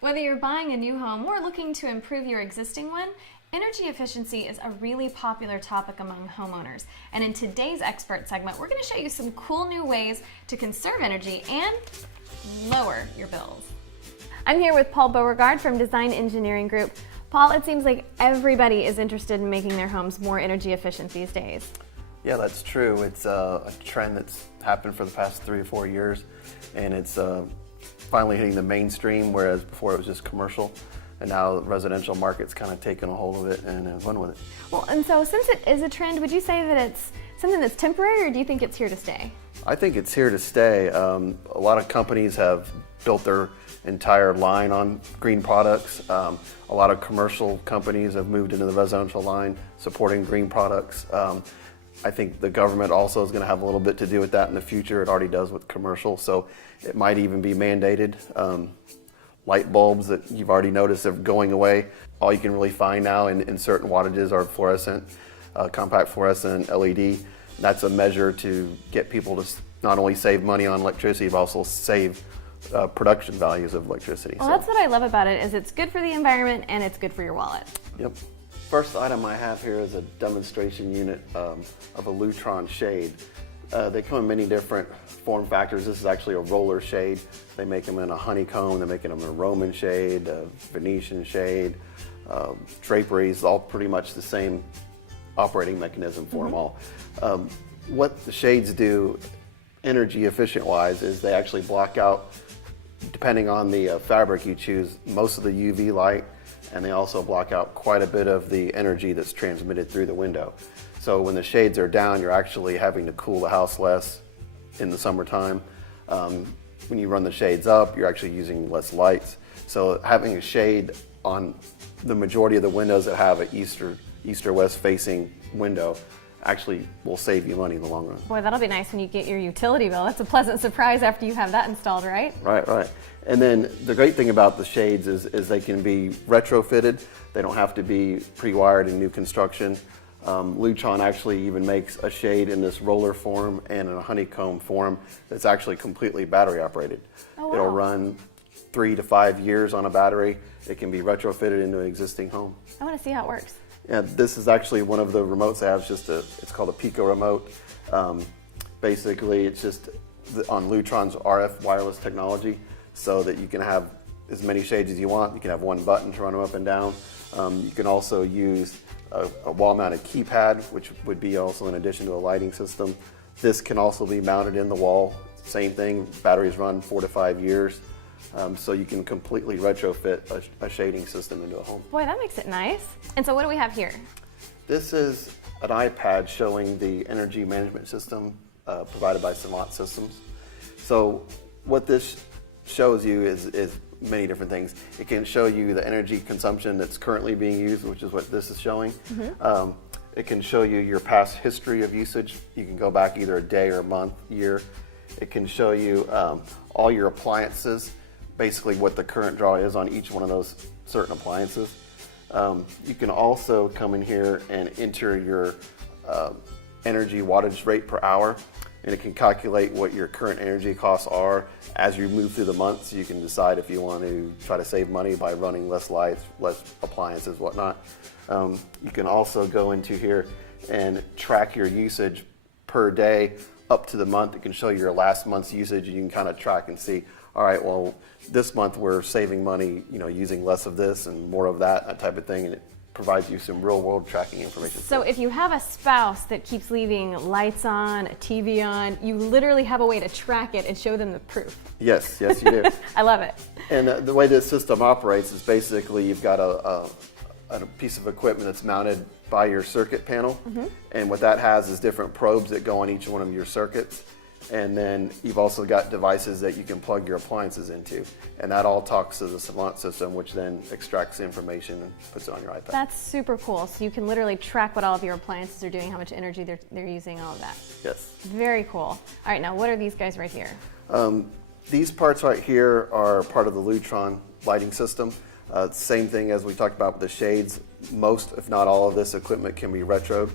Whether you're buying a new home or looking to improve your existing one, energy efficiency is a really popular topic among homeowners. And in today's expert segment, we're going to show you some cool new ways to conserve energy and lower your bills. I'm here with Paul Beauregard from Design Engineering Group. Paul, it seems like everybody is interested in making their homes more energy efficient these days. Yeah, that's true. It's a trend that's happened for the past 3 or 4 years, and it's finally hitting the mainstream, whereas before it was just commercial, and now the residential market's kind of taken a hold of it and run with it. Well, and so since it is a trend, would you say that it's something that's temporary, or do you think it's here to stay? I think it's here to stay. A lot of companies have built their entire line on green products. A lot of commercial companies have moved into the residential line supporting green products. I think the government also is going to have a little bit to do with that in the future. It already does with commercial, so it might even be mandated. Light bulbs that you've already noticed are going away. All you can really find now in certain wattages are fluorescent, compact fluorescent LED. That's a measure to get people to not only save money on electricity, but also save production values of electricity. Well, that's what I love about it, is it's good for the environment and it's good for your wallet. Yep. First item I have here is a demonstration unit of a Lutron shade. They come in many different form factors. This is actually a roller shade. They make them in a honeycomb, they're making them in a Roman shade, a Venetian shade, draperies, all pretty much the same operating mechanism for them all. What the shades do energy efficient wise is they actually block out, depending on the fabric you choose, most of the UV light, and they also block out quite a bit of the energy that's transmitted through the window. So when the shades are down, you're actually having to cool the house less in the summertime. When you run the shades up, you're actually using less lights. So having a shade on the majority of the windows that have an east or west facing window actually will save you money in the long run. Boy, that'll be nice when you get your utility bill. That's a pleasant surprise after you have that installed, right? Right. And then the great thing about the shades is they can be retrofitted. They don't have to be pre-wired in new construction. Lutron actually even makes a shade in this roller form and in a honeycomb form that's actually completely battery operated. Oh, wow. It'll run 3 to 5 years on a battery. It can be retrofitted into an existing home. I want to see how it works. Yeah, this is actually one of the remotes I have. It's called a Pico remote. Basically, it's just on Lutron's RF wireless technology, so that you can have as many shades as you want. You can have one button to run them up and down. You can also use a wall-mounted keypad, which would be also in addition to a lighting system. This can also be mounted in the wall. Same thing, batteries run 4 to 5 years. So you can completely retrofit a shading system into a home. Boy, that makes it nice. And so what do we have here? This is an iPad showing the energy management system provided by Savant Systems. So what this shows you is many different things. It can show you the energy consumption that's currently being used, which is what this is showing. It can show you your past history of usage. You can go back either a day or a month, year. It can show you all your appliances, basically what the current draw is on each one of those certain appliances. You can also come in here and enter your energy wattage rate per hour, and it can calculate what your current energy costs are as you move through the month, so you can decide if you want to try to save money by running less lights, less appliances, whatnot. You can also go into here and track your usage per day up to the month. It can show you your last month's usage, and you can kind of track and see, all right, well, this month we're saving money, using less of this and more of that type of thing, and it provides you some real-world tracking information. So if you have a spouse that keeps leaving lights on, a TV on, you literally have a way to track it and show them the proof. Yes, you do. I love it. And the way this system operates is basically you've got a piece of equipment that's mounted by your circuit panel, and what that has is different probes that go on each one of your circuits. And then you've also got devices that you can plug your appliances into. And that all talks to the Savant system, which then extracts the information and puts it on your iPad. That's super cool. So you can literally track what all of your appliances are doing, how much energy they're using, all of that. Yes. Very cool. All right, now what are these guys right here? These parts right here are part of the Lutron lighting system. Same thing as we talked about with the shades. Most, if not all of this equipment can be retroed.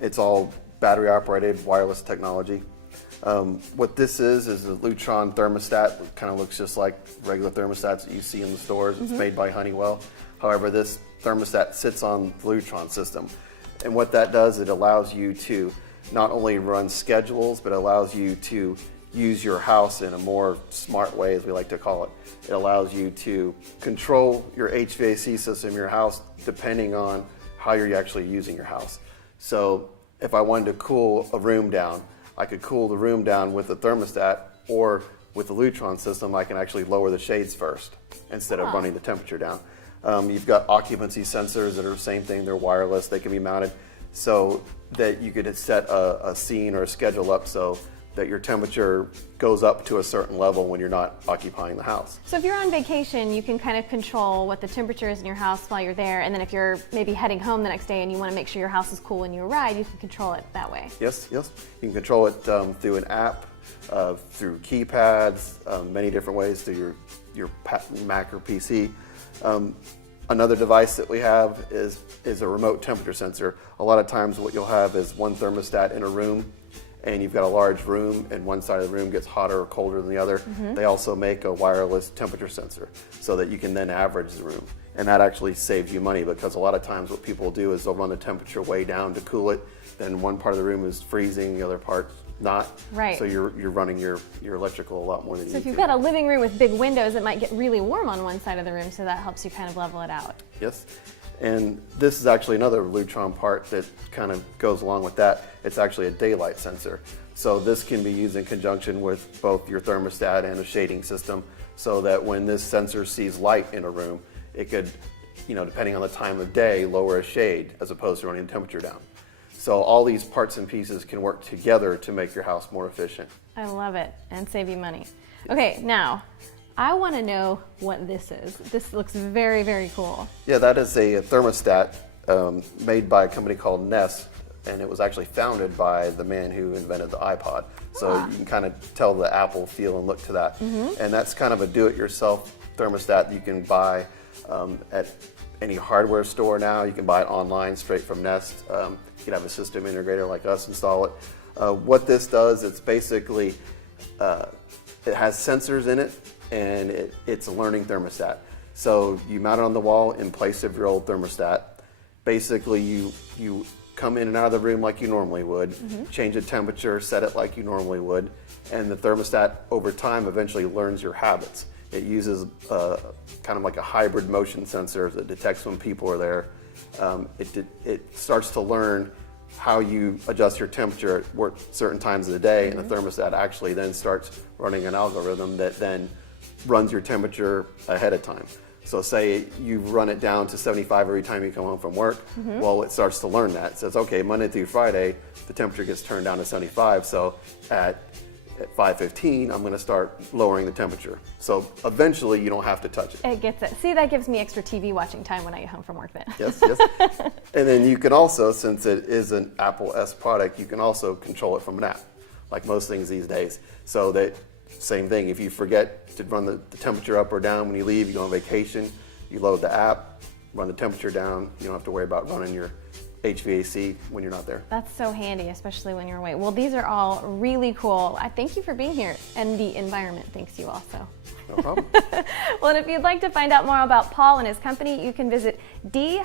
It's all battery operated wireless technology. What this is a Lutron thermostat. It kind of looks just like regular thermostats that you see in the stores. It's made by Honeywell. However, this thermostat sits on the Lutron system. And what that does, it allows you to not only run schedules, but it allows you to use your house in a more smart way, as we like to call it. It allows you to control your HVAC system in your house depending on how you're actually using your house. So if I wanted to cool a room down, I could cool the room down with the thermostat, or with the Lutron system, I can actually lower the shades first instead of running the temperature down. You've got occupancy sensors that are the same thing. They're wireless. They can be mounted so that you could set a scene or a schedule up so that your temperature goes up to a certain level when you're not occupying the house. So if you're on vacation, you can kind of control what the temperature is in your house while you're there, and then if you're maybe heading home the next day and you want to make sure your house is cool when you arrive, you can control it that way. Yes. You can control it through an app, through keypads, many different ways, through your Mac or PC. Another device that we have is a remote temperature sensor. A lot of times what you'll have is one thermostat in a room, and you've got a large room and one side of the room gets hotter or colder than the other. They also make a wireless temperature sensor so that you can then average the room. And that actually saves you money, because a lot of times what people do is they'll run the temperature way down to cool it. Then one part of the room is freezing, the other part not. Right. So you're running your electrical a lot more than you So need if you've to. got a living room with big windows, it might get really warm on one side of the room, so that helps you kind of level it out. Yes. And this is actually another Lutron part that kind of goes along with that. It's actually a daylight sensor. So this can be used in conjunction with both your thermostat and a shading system, so that when this sensor sees light in a room, it could, depending on the time of day, lower a shade as opposed to running the temperature down. So all these parts and pieces can work together to make your house more efficient. I love it, and save you money. Okay, now, I want to know what this is. This looks very, very cool. Yeah, that is a thermostat made by a company called Nest, and it was actually founded by the man who invented the iPod. So you can kind of tell the Apple feel and look to that. And that's kind of a do-it-yourself thermostat that you can buy at any hardware store now. You can buy it online straight from Nest. You can have a system integrator like us install it. What this does, it's basically, it has sensors in it, and it's a learning thermostat. So you mount it on the wall in place of your old thermostat. Basically, you come in and out of the room like you normally would, change the temperature, set it like you normally would, and the thermostat over time eventually learns your habits. It uses kind of like a hybrid motion sensor that detects when people are there. It starts to learn how you adjust your temperature at certain times of the day, and the thermostat actually then starts running an algorithm that then runs your temperature ahead of time. So say you run it down to 75 every time you come home from work, well, it starts to learn that. It says, okay, Monday through Friday, the temperature gets turned down to 75, so at 5:15, I'm going to start lowering the temperature. So eventually, you don't have to touch it. It gets it. See, that gives me extra TV watching time when I get home from work then. Yes. And then you can also, since it is an Apple S product, you can also control it from an app, like most things these days. So that same thing, if you forget to run the temperature up or down when you leave, you go on vacation, you load the app, run the temperature down. You don't have to worry about running your HVAC when you're not there. That's so handy, especially when you're away. Well, these are all really cool. I thank you for being here, and the environment thanks you also. No problem. Well, and if you'd like to find out more about Paul and his company, you can visit d-e-g.com.